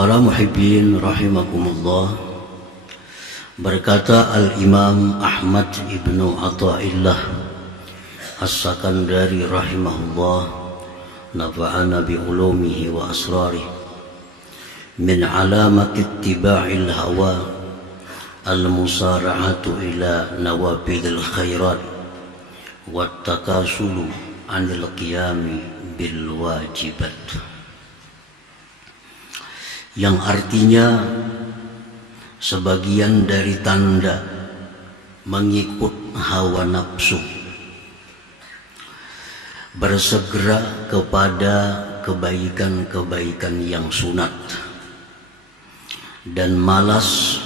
Para muhibbin rahimakumullah, berkata Al-Imam Ahmad ibnu Athaillah As-Sakandari rahimahullah, nafa'ana bi ulumihi wa asrarih, min alamati ittiba'il hawa al-musara'atu ila nawafidil khairat wa takasulu anil qiyami bil wajibat, yang artinya sebagian dari tanda mengikut hawa nafsu, bersegera kepada kebaikan-kebaikan yang sunat, dan malas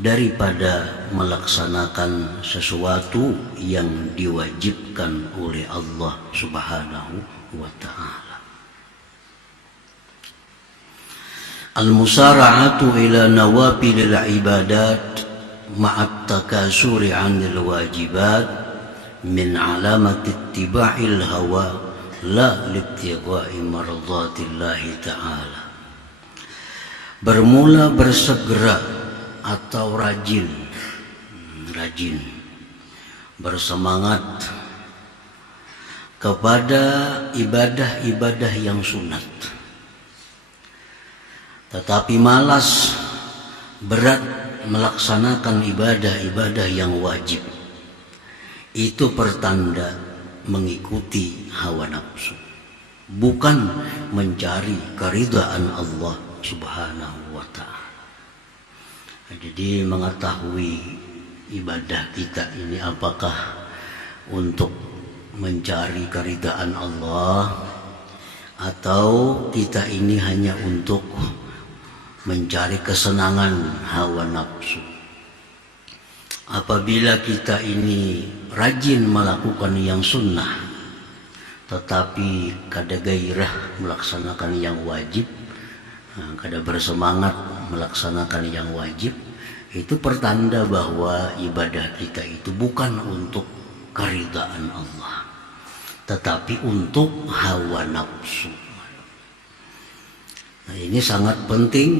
daripada melaksanakan sesuatu yang diwajibkan oleh Allah Subhanahu wa ta'ala. Al-musara'atu ila nawafilil ibadat ma'at takasuri 'anil wajibat min alamati ittiba'il hawa la libtigha'i mardatillahi ta'ala. Bermula bersegera atau rajin bersemangat kepada ibadah-ibadah yang sunat, tetapi malas berat melaksanakan ibadah-ibadah yang wajib. Itu pertanda mengikuti hawa nafsu, bukan mencari keridhaan Allah Subhanahu wa ta'ala. Jadi mengetahui ibadah kita ini apakah untuk mencari keridhaan Allah atau kita ini hanya untuk mencari kesenangan hawa nafsu. Apabila kita ini rajin melakukan yang sunnah tetapi kada gairah melaksanakan yang wajib, kada bersemangat melaksanakan yang wajib, itu pertanda bahwa ibadah kita itu bukan untuk keridhaan Allah tetapi untuk hawa nafsu. Nah, ini sangat penting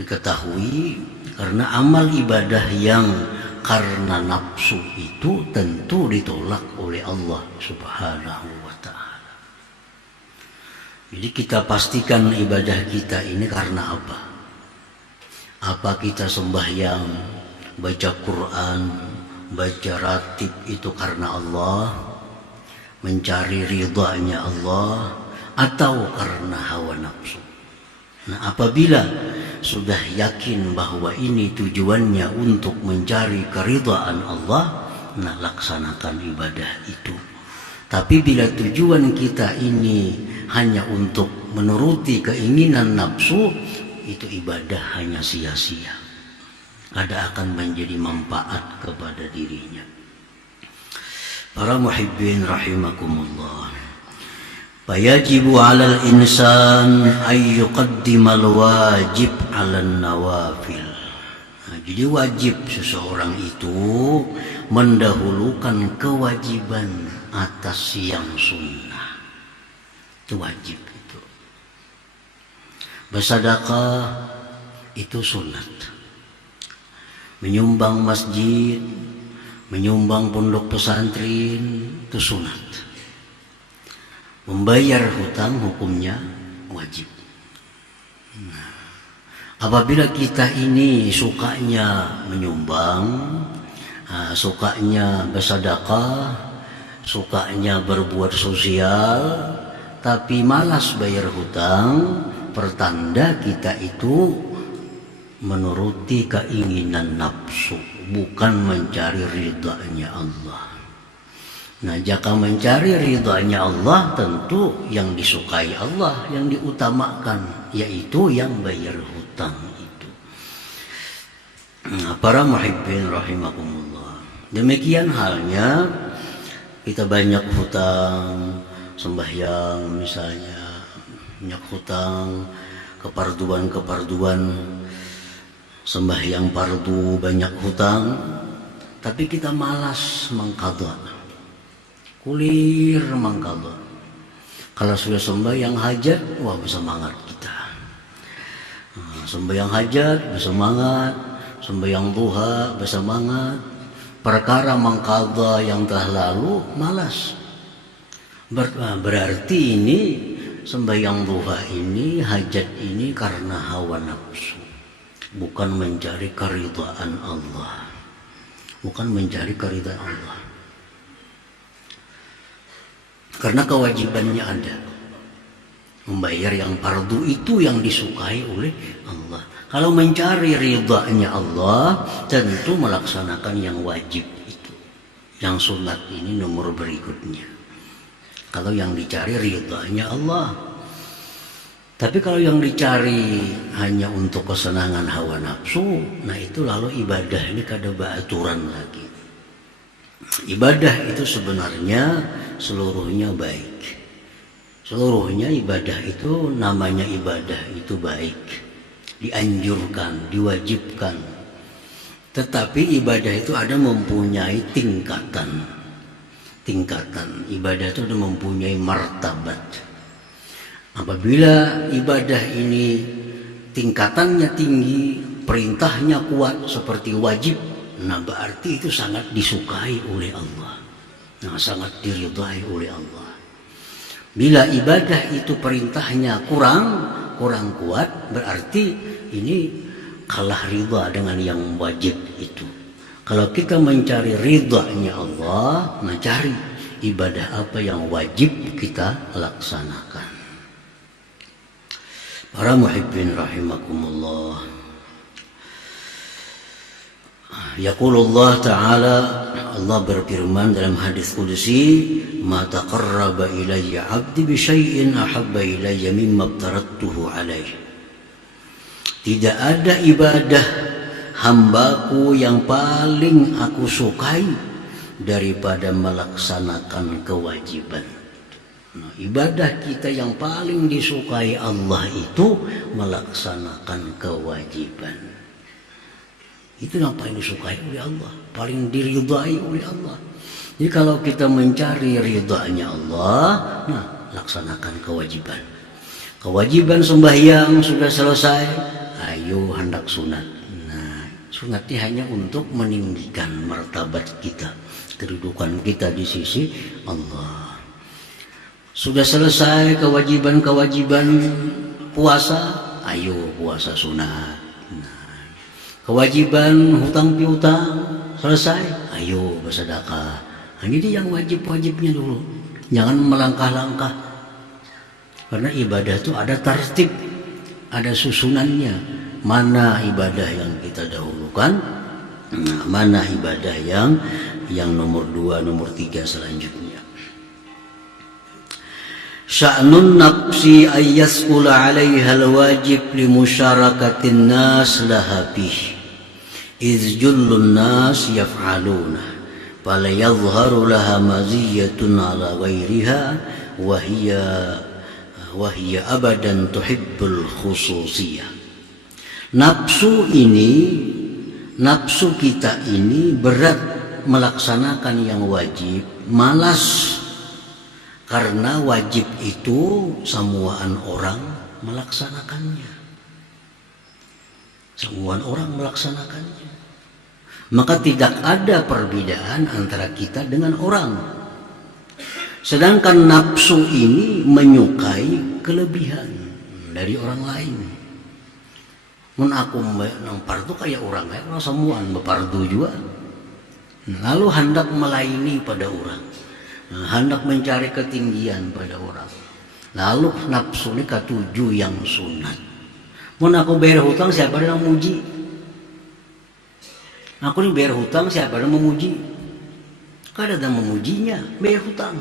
diketahui, karena amal ibadah yang karena nafsu itu tentu ditolak oleh Allah Subhanahu wa ta'ala. Jadi kita pastikan ibadah kita ini karena apa? Apa kita sembahyang, baca Quran, baca ratib itu karena Allah, mencari ridhanya Allah, atau karena hawa nafsu? Nah, apabila sudah yakin bahwa ini tujuannya untuk mencari keridhaan Allah, nah laksanakan ibadah itu. Tapi bila tujuan kita ini hanya untuk menuruti keinginan nafsu, itu ibadah hanya sia-sia, kada akan menjadi manfaat kepada dirinya. Para muhibbin rahimakumullah, fayajibu 'alal insan ay yuqaddimal wajib 'alan nawafil. Nah, jadi wajib seseorang itu mendahulukan kewajiban atas yang sunnah. Itu wajib itu. Bersedekah itu sunat. Menyumbang masjid, menyumbang pondok pesantren itu sunat. Membayar hutang hukumnya wajib. Nah, apabila kita ini sukanya menyumbang, sukanya bersedekah, sukanya berbuat sosial, tapi malas bayar hutang, pertanda kita itu menuruti keinginan nafsu, bukan mencari ridhanya Allah. Nah, jika mencari ridhanya Allah, tentu yang disukai Allah yang diutamakan, yaitu yang bayar hutang itu. Nah, para muhibbin rahimakumullah, demikian halnya kita banyak hutang, sembahyang misalnya, banyak hutang, keparduan, sembahyang fardu banyak hutang, tapi kita malas mengqadha. Kulir mangkaba. Kalau sudah sembahyang hajat, wah bersemangat kita. Sembahyang hajat bersemangat, sembahyang duha bersemangat. Perkara mengqadha yang telah lalu malas. Berarti ini sembahyang duha ini, hajat ini karena hawa nafsu, bukan mencari keridhaan Allah. Bukan mencari keridhaan Allah. Karena kewajibannya ada. Membayar yang fardu itu yang disukai oleh Allah. Kalau mencari ridhanya Allah, tentu melaksanakan yang wajib itu. Yang sunat ini nomor berikutnya. Kalau yang dicari ridhanya Allah. Tapi kalau yang dicari hanya untuk kesenangan hawa nafsu, nah itu lalu ibadah ini kada beraturan lagi. Ibadah itu sebenarnya seluruhnya baik. Seluruhnya ibadah itu namanya ibadah itu baik. Dianjurkan, diwajibkan. Tetapi ibadah itu ada mempunyai tingkatan. Tingkatan. Ibadah itu ada mempunyai martabat. Apabila ibadah ini tingkatannya tinggi, perintahnya kuat seperti wajib, nah berarti itu sangat disukai oleh Allah. Nah, sangat diridhai oleh Allah. Bila ibadah itu perintahnya kurang kuat, berarti ini kalah ridha dengan yang wajib itu. Kalau kita mencari ridhanya Allah, mencari ibadah apa yang wajib kita laksanakan. Para muhibbin rahimakumullah. Yaqulullah ta'ala, Allah berfirman dalam hadis qudsi, ma taqarraba ilayya 'abdi bi syai'in ahabba ilayya mimma aftaradtuhu alaih. Tidak ada ibadah hambaku yang paling aku sukai daripada melaksanakan kewajiban. Nah, ibadah kita yang paling disukai Allah itu melaksanakan kewajiban. Itu yang paling disukai oleh Allah, paling diridhai oleh Allah. Jadi kalau kita mencari ridhanya Allah, nah laksanakan kewajiban. Kewajiban sembahyang sudah selesai, ayo hendak sunat. Nah, sunatnya hanya untuk meninggikan martabat kita, kedudukan kita di sisi Allah. Sudah selesai kewajiban-kewajiban puasa, ayo puasa sunat. Kewajiban hutang piutang selesai, ayo bersedekah. Nah, ini yang wajib-wajibnya dulu. Jangan melangkah-langkah. Karena ibadah itu ada tertib, ada susunannya. Mana ibadah yang kita dahulukan, nah, mana ibadah yang nomor 2, nomor 3 selanjutnya. Sya'nun nafsi ayyasqula 'alaiha al-wajib li musyarakati nas laha bih. Iz jullun nas yaf'aluna fala yadhharu laha maziyatun 'ala ghairiha wa hiya abadan tuhibbul khususiyah. Nafsu kita ini berat melaksanakan yang wajib, malas. Karena wajib itu semuaan orang melaksanakannya. Semuaan orang melaksanakannya. Maka tidak ada perbedaan antara kita dengan orang. Sedangkan nafsu ini menyukai kelebihan dari orang lain. Mun aku nang pardu kayak orang semuaan bepardu juga. Lalu hendak melayani pada orang. Hendak mencari ketinggian pada orang. Lalu nafsu ini ketujuh yang sunat. Mun aku bayar hutang, siapa yang memuji? Aku ini bayar hutang, siapa yang memuji? Kada ada memujinya, bayar hutang.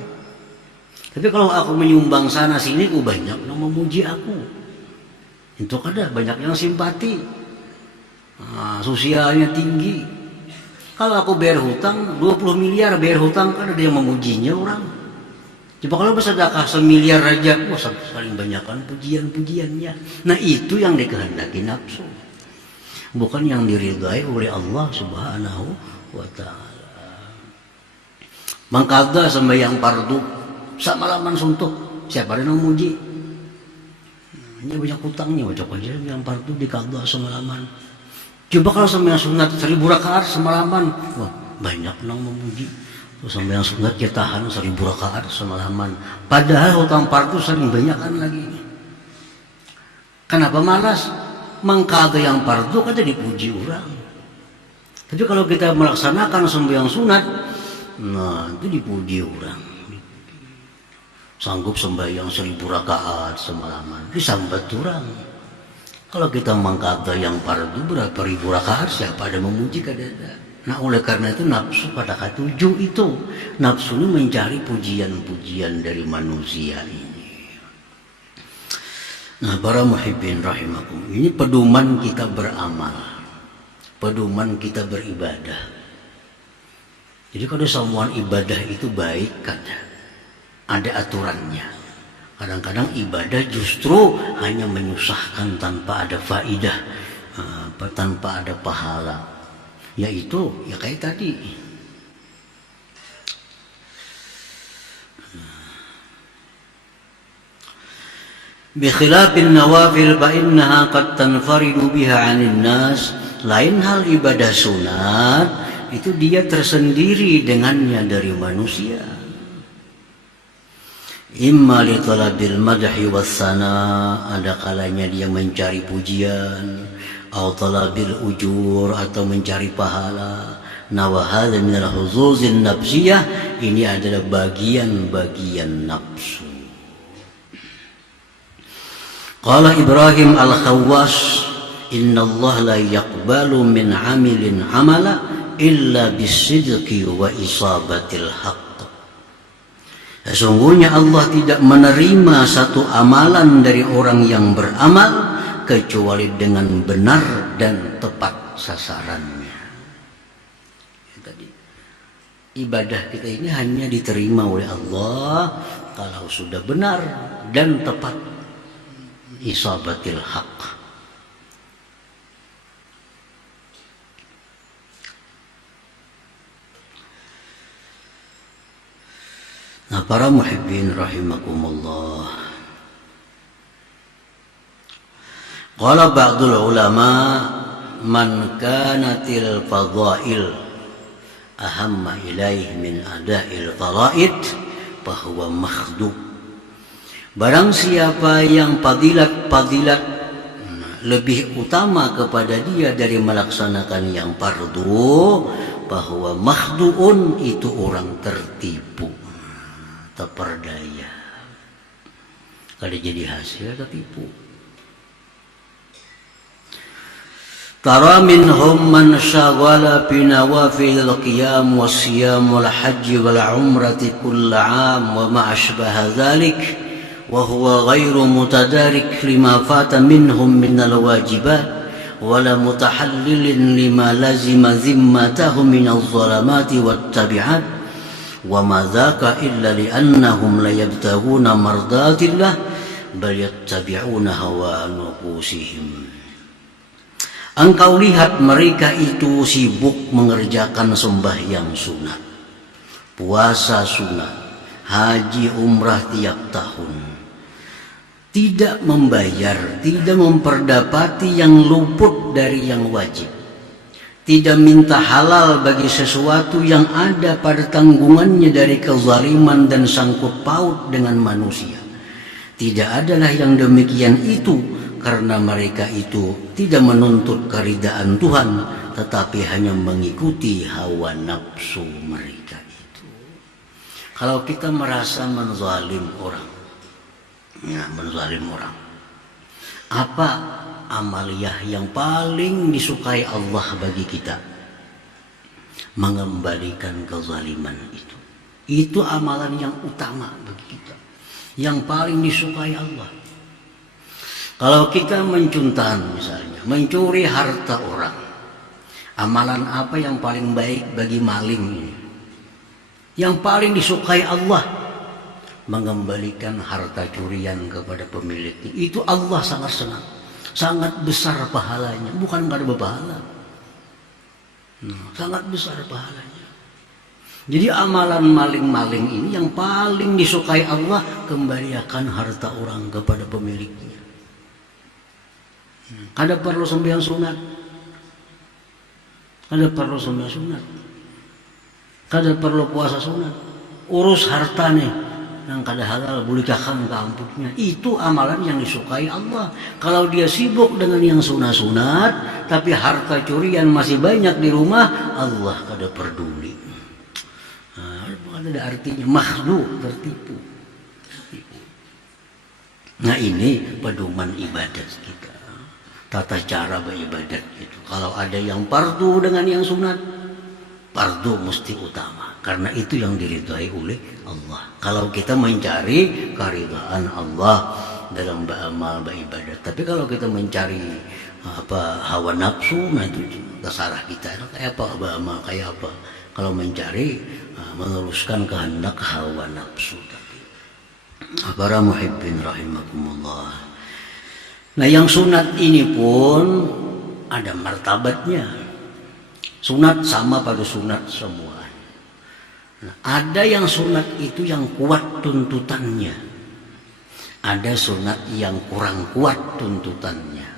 Tapi kalau aku menyumbang sana sini, banyak yang memuji aku. Itu kada banyak yang simpati. Sosialnya tinggi. Kalau aku bayar hutang 20 miliar bayar hutang, kan ada yang memujinya orang. Coba kalau bersedekah 1 miliar aja, wah saling banyakkan pujian-pujiannya. Nah itu yang dikehendaki nafsu, bukan yang diridhai oleh Allah Subhanahu wa ta'ala. Mangkada sembahyang fardu sak malaman suntuk, siapa yang memuji? Ini banyak utangnya, baca aja yang fardu dikagak semalaman. Coba kalau sampai yang sunat 1000 rakaat semalaman, wah banyak nang memuji. Terus sampai yang sunat ya tahan 1000 rakaat semalaman. Padahal utang fardu sering banyakan lagi. Kenapa malas? Mengkagak yang fardu kan dipuji orang. Tapi kalau kita melaksanakan sembahyang sunat, nah itu dipuji orang. Sanggup sembahyang 1000 rakaat semalaman, disambat orang. Kalau kita mengkata yang fardu berapa ribu rakaat, siapa ada memuji kadada. Nah oleh karena itu nafsu pada ketujuh itu, nafsu ini mencari pujian-pujian dari manusia ini. Nah para muhibbin rahimakum, ini pedoman kita beramal, pedoman kita beribadah. Jadi kalau semua ibadah itu baik kan, ada aturannya. Kadang-kadang ibadah justru hanya menyusahkan tanpa ada faidah, tanpa ada pahala. Yaitu ya kayak tadi. Bikhilafin nawafil fa innaha qad tanfaridu biha 'anil nas. Lain hal ibadah sunat itu dia tersendiri dengannya dari manusia. Imma li talabil madhi wassana, ada kalanya dia mencari pujian, atau talabil ujur, atau mencari pahala. Nawahadha minal huzuzin nafsiyah, ini adalah bagian-bagian nafsu. Qala Ibrahim al-Khawwas, inna Allah la yaqbalu min amilin amala illa bisidqi wa isabatil haqq. Sesungguhnya Allah tidak menerima satu amalan dari orang yang beramal kecuali dengan benar dan tepat sasarannya. Tadi ibadah kita ini hanya diterima oleh Allah kalau sudah benar dan tepat, isabatil haqq. Nah para muhibbin rahimakumullah, qala ba'dul ulama man kanatil fadha'il ahamma ilaih min ada'il faraid fahuwa makhdu. Barang siapa yang fadilat lebih utama kepada dia dari melaksanakan yang fardu, bahwa makhduun itu orang tertipu, terperdaya. Kalau jadi hasil tertipu. Tara minhum man syaghala bi nawafil al-qiyam was-siyam wal-hajj wal-umrati kull 'am wa ma ashbaha dhalik wa huwa ghairu mutadarik lima fata minhum min al-wajibat wa la mutahallilin lima lazima zimmatahum min al-zalamati wat-tabi'at wa ma dhaka illa li annahum la yabtaghuna mardatillah bal yattabi'una hawa nufusihim. Engkau lihat mereka itu sibuk mengerjakan sembahyang sunat, puasa sunat, haji umrah tiap tahun, tidak membayar, tidak memperdapati yang luput dari yang wajib, tidak minta halal bagi sesuatu yang ada pada tanggungannya dari kezaliman dan sangkut paut dengan manusia. Tidak adalah yang demikian itu, karena mereka itu tidak menuntut keridaan Tuhan, tetapi hanya mengikuti hawa nafsu mereka itu. Kalau kita merasa menzalim orang, ya, menzalim orang, apa amaliyah yang paling disukai Allah bagi kita? Mengembalikan kezaliman itu. Itu amalan yang utama bagi kita, yang paling disukai Allah. Kalau kita mencuntan misalnya, mencuri harta orang, amalan apa yang paling baik bagi maling ini? Yang paling disukai Allah, mengembalikan harta curian kepada pemiliknya. Itu Allah sangat senang, sangat besar pahalanya, bukan pada berpahala. Sangat besar pahalanya. Jadi amalan maling-maling ini yang paling disukai Allah, kembalikan harta orang kepada pemiliknya. Kada perlu sembahyang sunat. Kada perlu sembahyang sunat. Kada perlu puasa sunat. Urus harta nih yang kada halal boleh kakang ke amputnya. Itu amalan yang disukai Allah. Kalau dia sibuk dengan yang sunat-sunat, tapi harta curian masih banyak di rumah, Allah kada peduli. Ada artinya makhluk tertipu. Nah ini pedoman ibadat kita, tata cara beribadat itu. Kalau ada yang fardu dengan yang sunat, fardu mesti utama, karena itu yang diridhai oleh Allah. Kalau kita mencari keridhaan Allah dalam beramal beribadat, tapi kalau kita mencari hawa nafsu, nah itu terserah kita. Kayak apa beramal, kayak apa? Kalau mencari meneruskan kehendak hawa nafsu tadi. Para muhibbin rahimakumullah. Nah yang sunat ini pun ada martabatnya. Sunat sama pada sunat semua. Nah, ada yang sunat itu yang kuat tuntutannya. Ada sunat yang kurang kuat tuntutannya.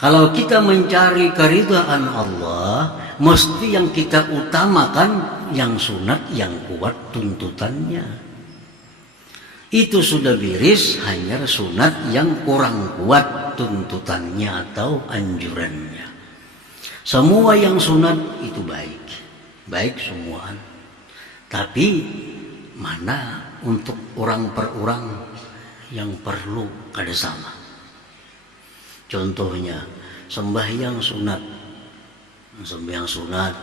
Kalau kita mencari keridhaan Allah, mesti yang kita utamakan yang sunat yang kuat tuntutannya. Itu sudah beres, hanya sunat yang kurang kuat tuntutannya atau anjurannya. Semua yang sunat itu baik, baik semuaan. Tapi mana untuk orang per orang yang perlu kada sama. Contohnya sembahyang sunat. Sembahyang sunat.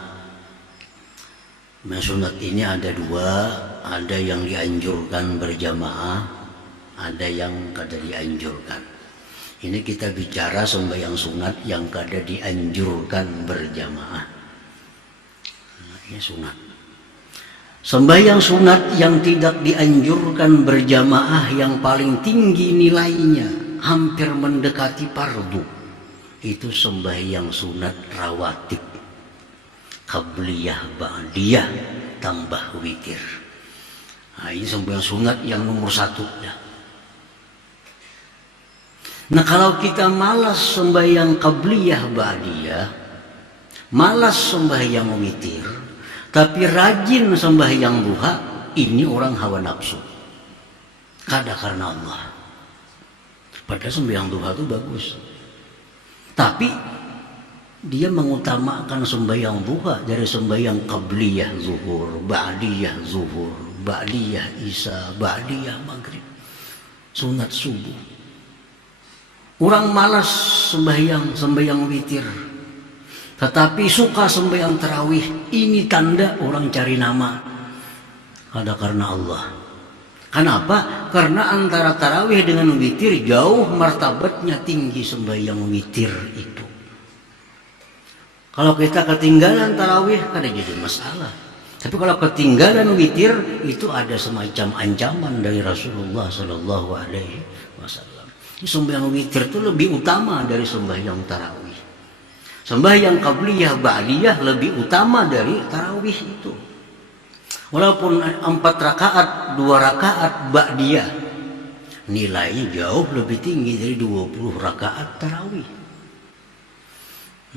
Sunat ini ada dua, ada yang dianjurkan berjamaah, ada yang kada dianjurkan. Ini kita bicara sembahyang sunat yang kada dianjurkan berjamaah. Nah, ini sunat. Sembahyang sunat yang tidak dianjurkan berjamaah yang paling tinggi nilainya, hampir mendekati fardu, itu sembahyang sunat rawatib, qabliyah, ba'diyah, tambah witir. Nah, ini sembahyang sunat yang nomor satu. Nah kalau kita malas sembahyang qabliyah, ba'diyah, malas sembahyang witir, tapi rajin sembahyang duha, ini orang hawa nafsu. Kada karena Allah. Padahal sembahyang duha itu bagus. Tapi dia mengutamakan sembahyang duha dari sembahyang qabliyah zuhur, ba'diyah zuhur, ba'diyah isya, ba'diyah maghrib, sunat subuh. Orang malas sembahyang witir, tetapi suka sembahyang tarawih. Ini tanda orang cari nama. Ada karena Allah. Kenapa? Karena antara tarawih dengan witir jauh martabatnya tinggi sembahyang witir itu. Kalau kita ketinggalan tarawih kada jadi masalah. Tapi kalau ketinggalan witir itu ada semacam ancaman dari Rasulullah Sallallahu Alaihi Wasallam. Sembahyang witir itu lebih utama dari sembahyang tarawih. Sembahyang qabliyah, ba'diyah lebih utama dari tarawih itu. Walaupun 4 rakaat, 2 rakaat ba'diyah, nilainya jauh lebih tinggi dari 20 rakaat tarawih.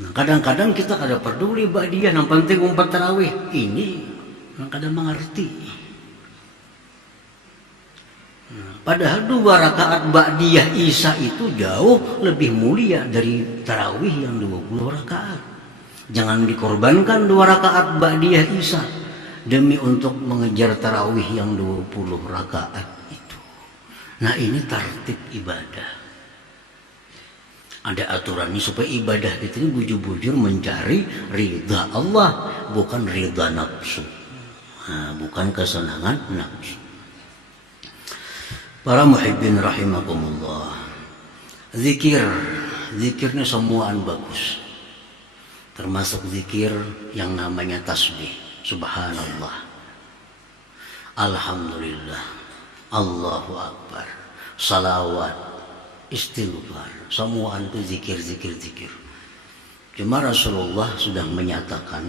Nah, kadang-kadang kita kada peduli ba'diyah, yang penting 4 tarawih. Ini yang kada mengerti. Padahal 2 rakaat ba'diyah isya itu jauh lebih mulia dari tarawih yang 20 rakaat. Jangan dikorbankan 2 rakaat ba'diyah isya demi untuk mengejar tarawih yang 20 rakaat itu. Nah ini tertib ibadah. Ada aturannya supaya ibadah kita ini bujur-bujur mencari ridha Allah, bukan ridha nafsu. Nah, bukan kesenangan nafsu. Para muhibbin rahimakumullah. Zikirnya semuaan bagus. Termasuk zikir yang namanya tasbih. Subhanallah, alhamdulillah, Allahu Akbar, salawat, istighfar. Semuaan itu zikir. Cuma Rasulullah sudah menyatakan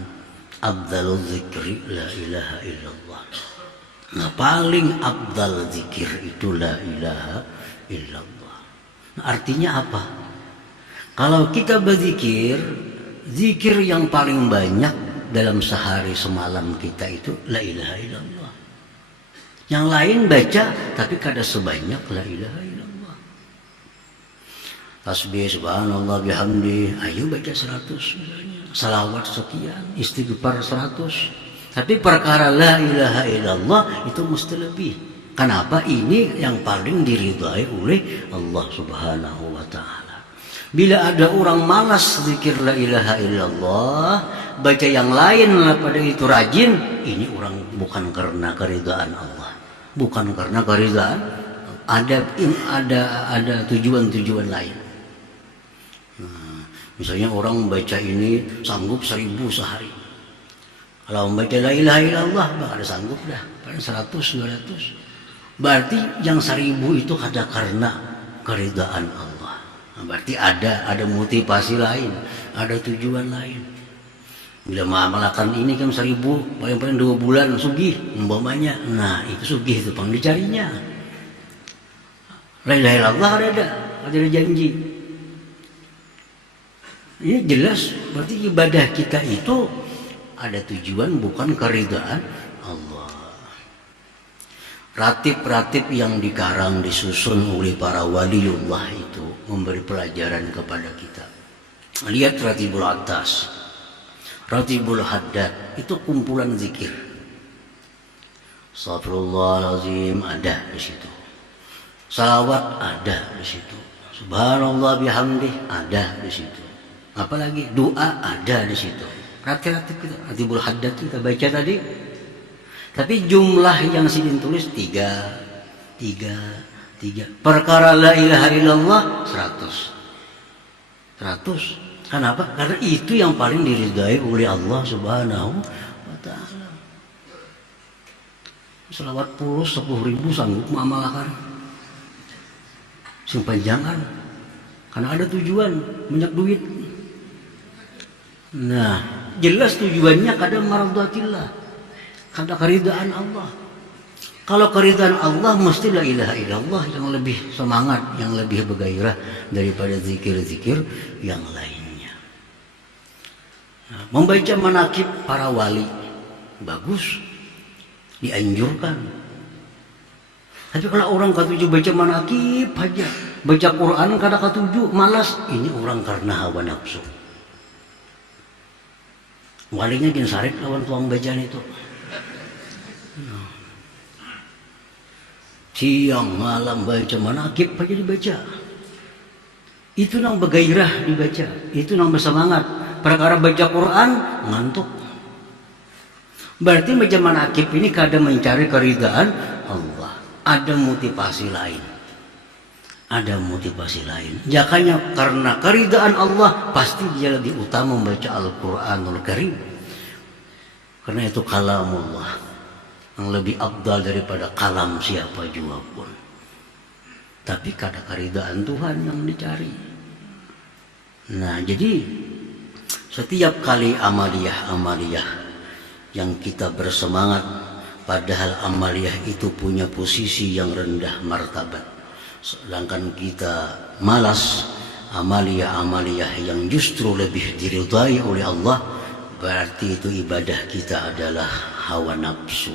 afdalul zikri la ilaha illallah. Nah paling afdal zikir itu la ilaha illallah. Nah, artinya apa? Kalau kita berzikir, zikir yang paling banyak dalam sehari semalam kita itu la ilaha illallah. Yang lain baca tapi kada sebanyak la ilaha illallah. Tasbih subhanallah bihamdi, ayo baca 100 misalnya. Salawat sekian, istighfar 100. Tapi perkara la ilaha illallah itu mesti lebih. Kenapa? Ini yang paling diridhai oleh Allah Subhanahu wa taala. Bila ada orang malas zikir la ilaha illallah, baca yang lain pada itu rajin, ini orang bukan karena keridhaan Allah, bukan karena keridhaan, ada tujuan-tujuan lain. Nah, misalnya orang baca ini sanggup 1000 sehari. Kalau membaca la ilaha illallah, ada sanggup dah, paling 100, 200. Berarti yang 1000 itu ada karena keridhaan Allah. Nah, berarti ada motivasi lain, ada tujuan lain. Bila mengamalkan ini kan 1000, paling-paling 2 bulan sugih umpamanya. Nah itu sugih itu pang dicarinya. La ilaha illallah ada janji. Ini jelas berarti ibadah kita itu ada tujuan, bukan keridhaan Allah. Ratib-ratib yang dikarang disusun oleh para waliullah itu memberi pelajaran kepada kita. Lihat Ratibul Atas, Ratibul Haddad, itu kumpulan zikir. Astagfirullahaladzim ada di situ. Salawat ada di situ. Subhanallah bihamdih ada di situ. Apalagi doa ada di situ. Ratib kita, Ratibul Haddad kita baca tadi. Tapi jumlah yang sini tulis 3. Perkara la ilaha illallah 100. Kenapa? Karena itu yang paling diridai oleh Allah Subhanahu wa taala. Selawat puluh 10.000 sanggup mengamalkan. Sing panjangan. Karena ada tujuan, banyak duit. Nah, jelas tujuannya kadang maradatillah, kada keridaan Allah. Kalau keridaan Allah mesti la ilaha illallah yang lebih semangat, yang lebih bergairah daripada zikir-zikir yang lainnya. Nah, membaca manakib para wali bagus, dianjurkan. Tapi kalau orang ketujuh baca manakib aja, baca Quran kada ketujuh, malas, ini orang karena hawa nafsu. Walinya gin sarik lawan tuang bacaan itu. Siang malam baca manakib aja dibaca. Itu nang bergairah dibaca, itu nang bersemangat. Perkara baca Quran ngantuk. Berarti baca manakib ini kadang mencari keridhaan Allah. Ada motivasi lain. Ada motivasi lain. Jakanya karena keridhaan Allah pasti dia lebih utama membaca Al-Quranul Karim. Karena itu kalamullah yang lebih abdal daripada kalam siapa juga pun. Tapi kada keridhaan Tuhan yang dicari. Nah jadi setiap kali amaliyah yang kita bersemangat, padahal amaliyah itu punya posisi yang rendah martabat, sedangkan kita malas amaliyah yang justru lebih diridai oleh Allah, berarti itu ibadah kita adalah hawa nafsu.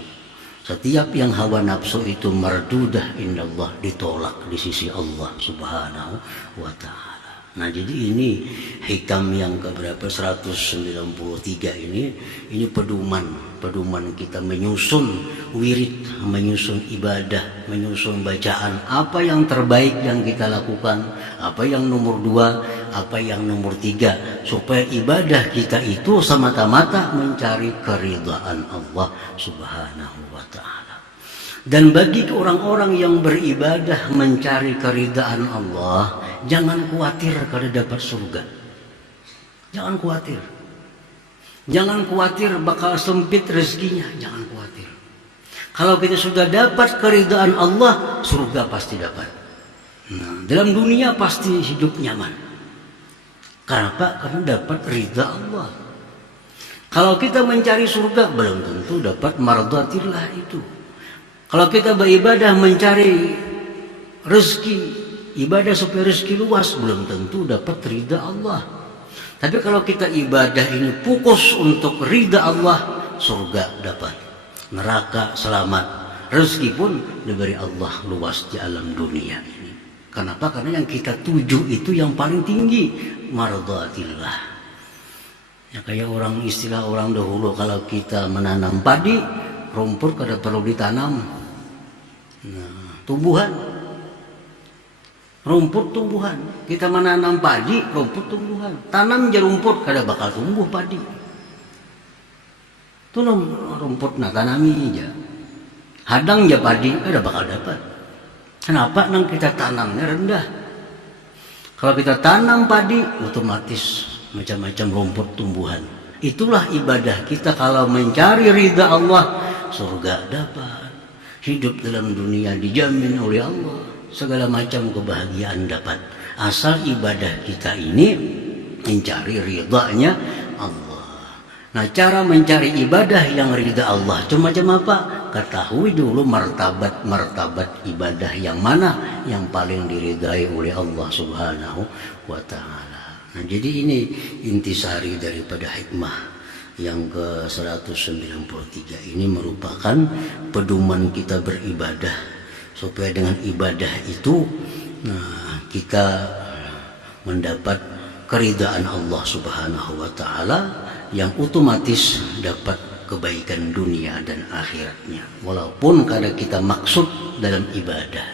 Setiap yang hawa nafsu itu mardudah indallah, ditolak di sisi Allah Subhanahu wa ta'ala. Nah jadi ini hikam yang keberapa 193 ini pedoman kita menyusun wirid, menyusun ibadah, menyusun bacaan, apa yang terbaik yang kita lakukan, apa yang nomor 2, apa yang nomor 3, supaya ibadah kita itu semata-mata mencari keridhaan Allah Subhanahu wa ta'ala. Dan bagi orang-orang yang beribadah mencari keridhaan Allah, jangan khawatir kalau dapat surga. Jangan khawatir. Jangan khawatir bakal sempit rezekinya. Jangan khawatir. Kalau kita sudah dapat keridhaan Allah, surga pasti dapat. Nah, dalam dunia pasti hidup nyaman. Kenapa? Karena dapat ridha Allah. Kalau kita mencari surga, belum tentu dapat mardatillah itu. Kalau kita beribadah mencari rezeki, Ibadah supaya rezeki luas belum tentu dapat ridha Allah. Tapi kalau kita ibadah ini fokus untuk ridha Allah, surga dapat, neraka selamat, rezeki pun diberi Allah luas di alam dunia ini. Kenapa? Karena yang kita tuju itu yang paling tinggi, mardhatillah. Ya kayak istilah orang dahulu, kalau kita menanam padi, rumput kada perlu ditanam. Nah, rumput tumbuhan. Kita menanam padi, rumput tumbuhan. Tanam aja rumput, kada bakal tumbuh padi. Itu rumput nak tanami aja. Hadang aja padi, kada bakal dapat. Kenapa? Nang kita tanamnya rendah. Kalau kita tanam padi, otomatis macam-macam rumput tumbuhan. Itulah ibadah kita. Kalau mencari ridha Allah, surga dapat, hidup dalam dunia dijamin oleh Allah, segala macam kebahagiaan dapat, asal ibadah kita ini mencari ridhanya Allah. Nah, cara mencari ibadah yang ridha Allah macam apa? Ketahui dulu martabat ibadah yang mana yang paling diridhai oleh Allah Subhanahu wa ta'ala. Nah, jadi ini intisari daripada hikmah yang ke-193 ini merupakan pedoman kita beribadah, supaya dengan ibadah itu kita mendapat keridhaan Allah Subhanahu wa ta'ala, yang otomatis dapat kebaikan dunia dan akhiratnya, walaupun kadang kita maksud dalam ibadah